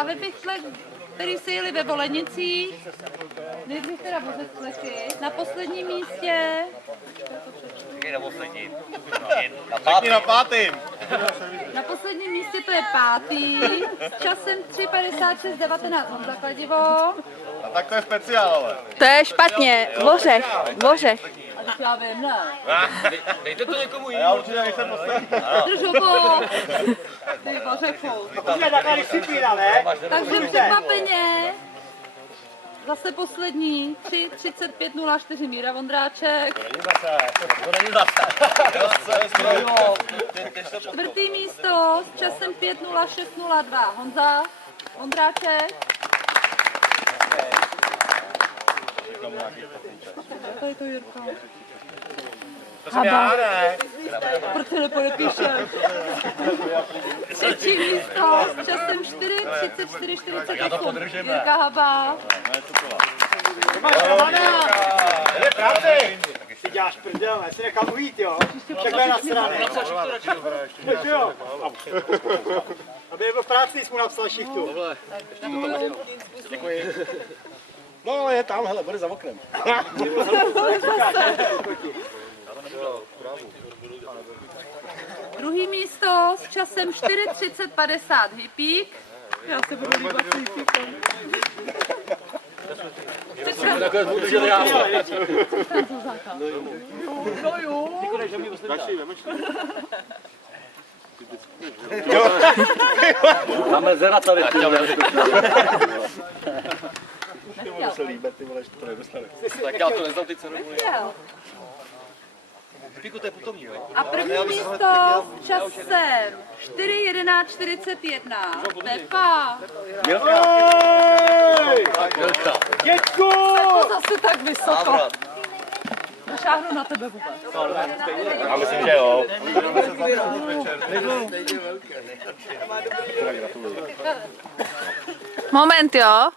a ve pychle, který si jeli ve Volenicích, nejdřív teda vozeclety, na posledním místě. Na poslední. Na pátým. Na posledním místě to je pátý, s časem 3:56:19 Honza Kladivo. A tak to je speciál, ale. To je špatně. Vořech. Vořech. A já vím, ne. Dejte to někomu A já jinému. určitě nejsem poslední. Drž ho, ty Vořechu. Takže překvapeně, zase poslední, 3:35:04 Míra Vondráček. To není zase. Čtvrtý místo s časem 5:06:02 Honza Vondráček. To je to Jirka. To jsem já, ne? Proč se nepodepíšeš? Třetí místo s časem 4:34:48 Jirka Haba. Jde práci. Ty děláš prdel, já si nechám ujít, jo? Takhle na straně. Jo. Aby byl v práci, jsi mu napsal šichtu. No ale je tam, hele, bude za oknem. Druhý místo s časem 4:30:50 Hypík. Já se budu líbat s Hypíkem. No jo. Máme zera tady. Ty se líbit, ty vole, že to nedostane. Tak já to neznám, ty co Nechtěl. Píku, to je putovní, jo? A první místo s časem 4:11:41 Pepa. Děťku! To zase tak vysoko. Šáhnu na tebe vůbec. Já myslím, že jo. Moment, jo.